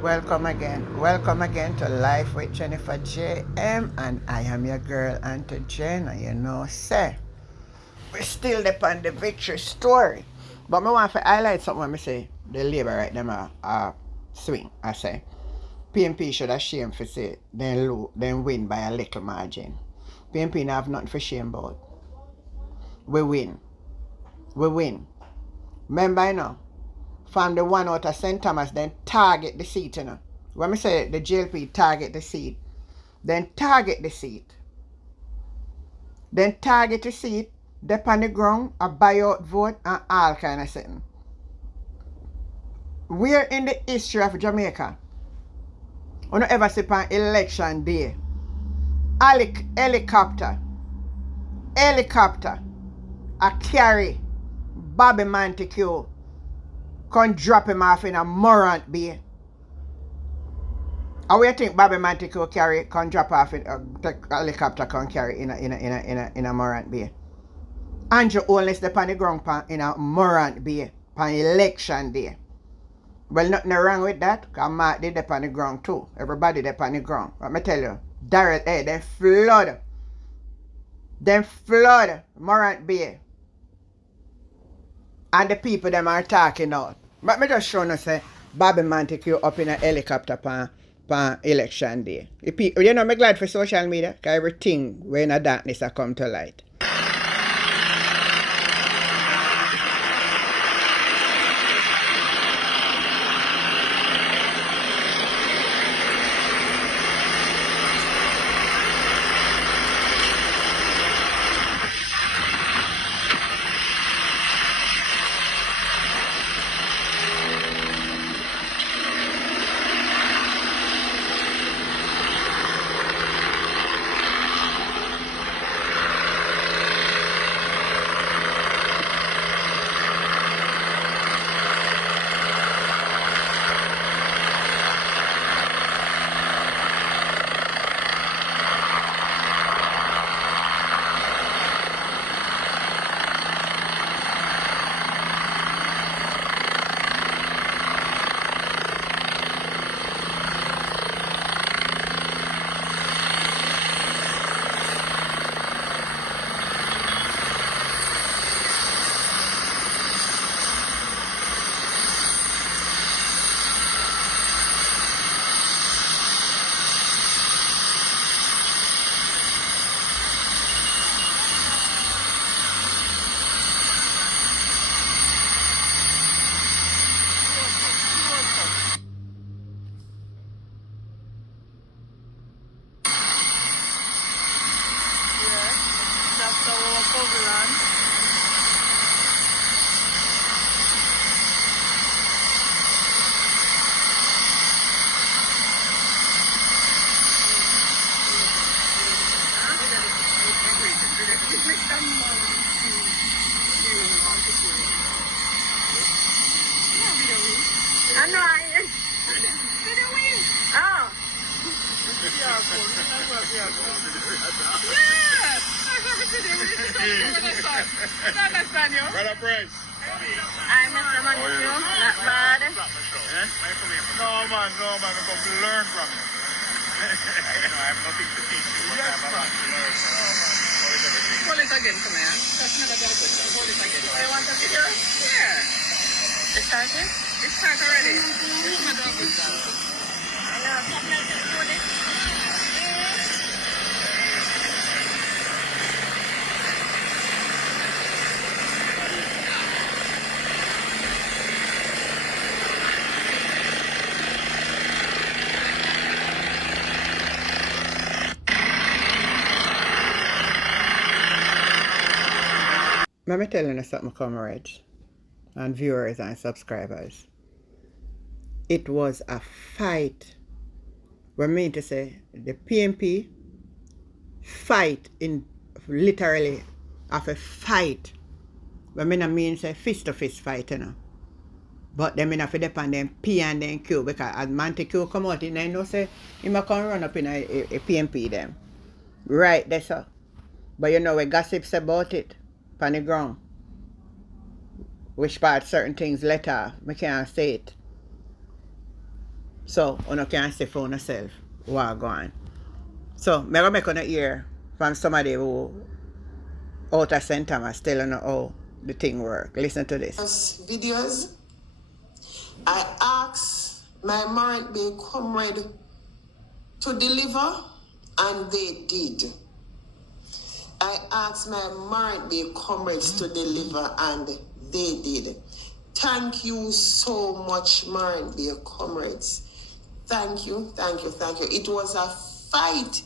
Welcome again to Life with Jennifer JM, and I am your girl Auntie Jen. And you know, say we're still upon the victory story, but I want to highlight something when I say the Labour right them a swing. I say PNP should have shame for say then win by a little margin. PNP now have nothing for shame about. We win. We win. Remember, you know, from the one out of St. Thomas, then target the seat, you know. When I say the JLP target the seat, then target the seat. Then target the seat, dep on the ground, a buyout vote, and all kind of thing. Where in the history of Jamaica, you don't ever see on election day, helicopter, a carry Bobby Montague, can drop him off in a Morant Bay. How you think Bobby Montague can drop off in the helicopter can carry in a Morant Bay? Andrew only step on the ground in a Morant Bay on election day. Well, nothing wrong with that, because Mark did up on the ground too. Everybody up on the ground. Let me tell you, Darrell, they flood Morant Bay. And the people them are talking out. But me just show you say Bobby Montague up in a helicopter pan election day. You know, I'm glad for social media, because everything when a darkness a come to light. Brother Price. I'm Mr. Montague, not bad. No man, I come to learn from you. I have nothing to teach you, but I have a lot to learn from you. Hold it again, come here. That's not a good job. Hold it again. You want a video? Yeah. It started? It started already. It's not a good job. Hello, come here to hold it. Let me tell you something, comrades and viewers and subscribers. It was a fight. We mean to say the PNP fight in literally of a fight. We mean say fist to fist fight, you know. But them in a fi depend them P and then Q, because as Montague come out in there, you know say he might come run up in a PNP them. Right, that's all. But you know we gossips about it on the ground. Which part certain things let off. We can't say it. So, you can say for yourself what go on. So, I'm going to make you hear from somebody who out of St. Thomas telling you how the thing work. Listen to this. Videos. I asked my Morant Bay Comrade to deliver, and they did. I asked my Morant Bay comrades to deliver, and they did. Thank you so much, Morant Bay comrades. Thank you, thank you, thank you. It was a fight.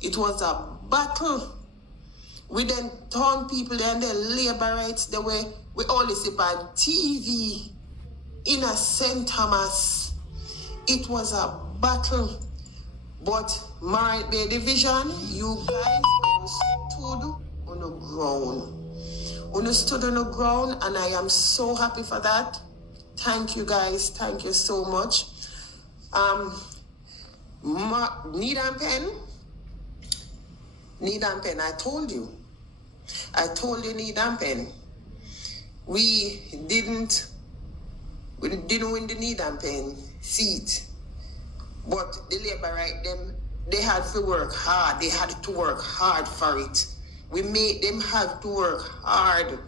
It was a battle. We then town people and the labor rights the way we only see on TV in a St. Thomas. It was a battle. But Morant Bay Division, you guys stood on the ground. You stood on the ground, and I am so happy for that. Thank you guys. Thank you so much. Need and pen. Need and pen, I told you. I told you need and pen. We didn't win the need and pen seat. But the labor right them, they had to work hard. They had to work hard for it. We made them have to work hard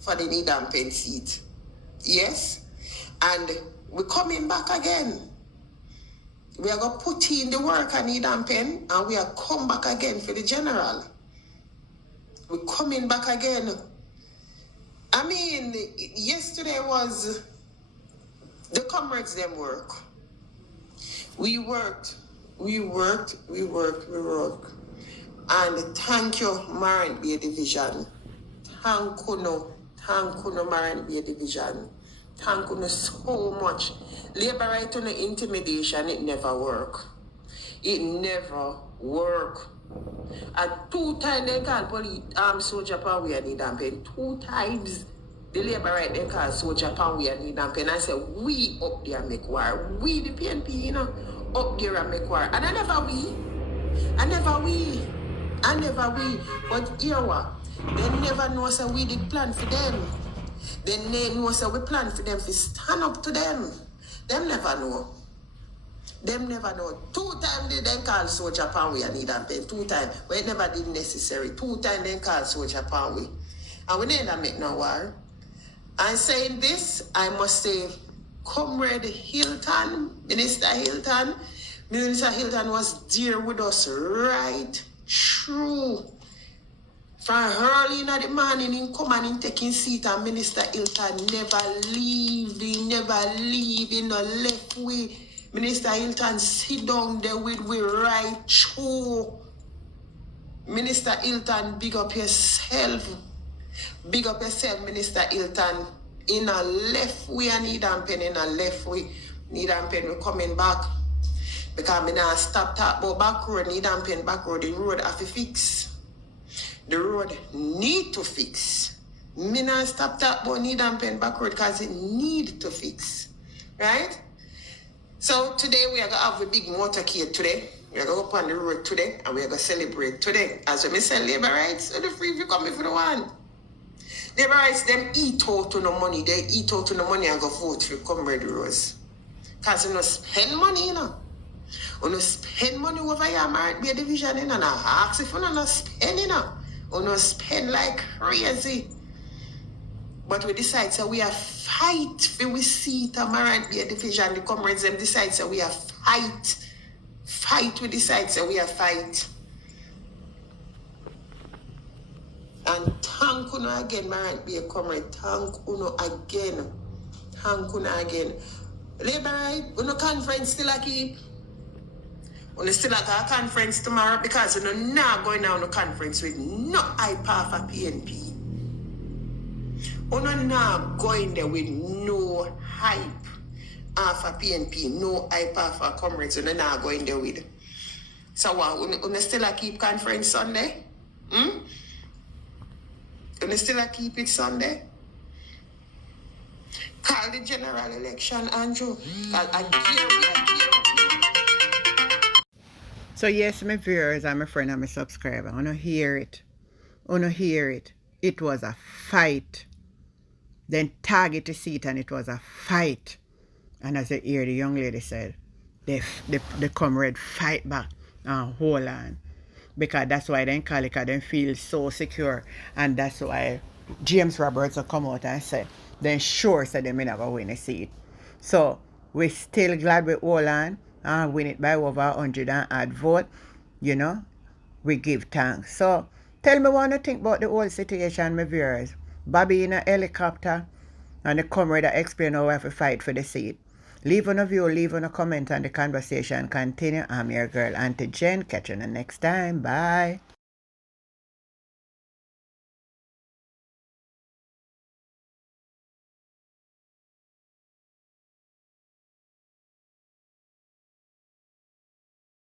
for the need and pen seat. Yes? And we're coming back again. We are going to put in the work on need and pen, and we are come back again for the general. We're coming back again. I mean, yesterday was the comrades them work. We worked. And thank you, Morant Bay Division. Thank you, Morant Bay Division. Thank you so much. Labor right on the intimidation, it never work. It never work. And 2 times they call police soldier power we need and pen. 2 times the labor right they call soldier power we need and pen. I say we up there make war. We the PNP, you know, up there and make war. And I never we. But here what? They never know so we did plan for them. They never know so we plan for them to stand up to them. Them never know. 2 times they then call soldier power we and need and pen. 2 times. But it never did necessary. 2 times they call soldier power we. And we never make no war. And saying this, I must say, Comrade Hilton, Minister Hilton was there with us right through. From early in the morning, he come and he taking seat, and Minister Hilton never leave. He never leave in the left way. Minister Hilton sit down there with we right through. Minister Hilton, big up yourself. Big up yourself, Minister Hilton. In a left way, I need and pen in a left way. Need and pen, we coming back. Because I now stop talk about back road, need and pen back road. The road have to fix. The road need to fix. Me not stop talk about need and pen back road because it need to fix. Right? So today we are going to have a big motorcade today. We are going to go up on the road today and we are going to celebrate today. As we say labor rights, so the free if you come for the one. Labor rights, them eat out on the money. They eat out on the money and go vote for Comrade Rose. Because you don't spend money, you know. You don't spend money over here, Morant Bay Division, you know. And I ask if you don't spend, you know. You don't spend like crazy. But we decide, so we are fight for we seat at Morant Bay Division. The comrades them decide, so we are fight. Fight, we decide, so we are fight. And thank you again, Morant Bay comrade. Thank you again. Thank you again. Labor right, we no conference still a keep. We still have a conference tomorrow because we're not going down to conference with no IPA for PNP. We're not going there with no hype for PNP, no hype for comrades. We're not going there with. So what? We still keep conference Sunday? We still keep it Sunday? Call the general election, Andrew. So yes, my viewers and my friend and my subscriber, I want to hear it. It was a fight. Then target the seat and it was a fight. And as I hear the young lady said, the comrade fight back and hold on. Because that's why they call it, because they feel so secure. And that's why James Roberts will come out and say, then sure said they may not go win a seat. So we're still glad we hold on and win it by over 100 and odd vote. You know, we give thanks. So tell me what you think about the whole situation, my viewers. Bobby in a helicopter and the comrade that explain how we have to fight for the seat. Leave on a view, leave on a comment, and the conversation continue. I'm your girl, Auntie Jen. Catch you the next time. Bye.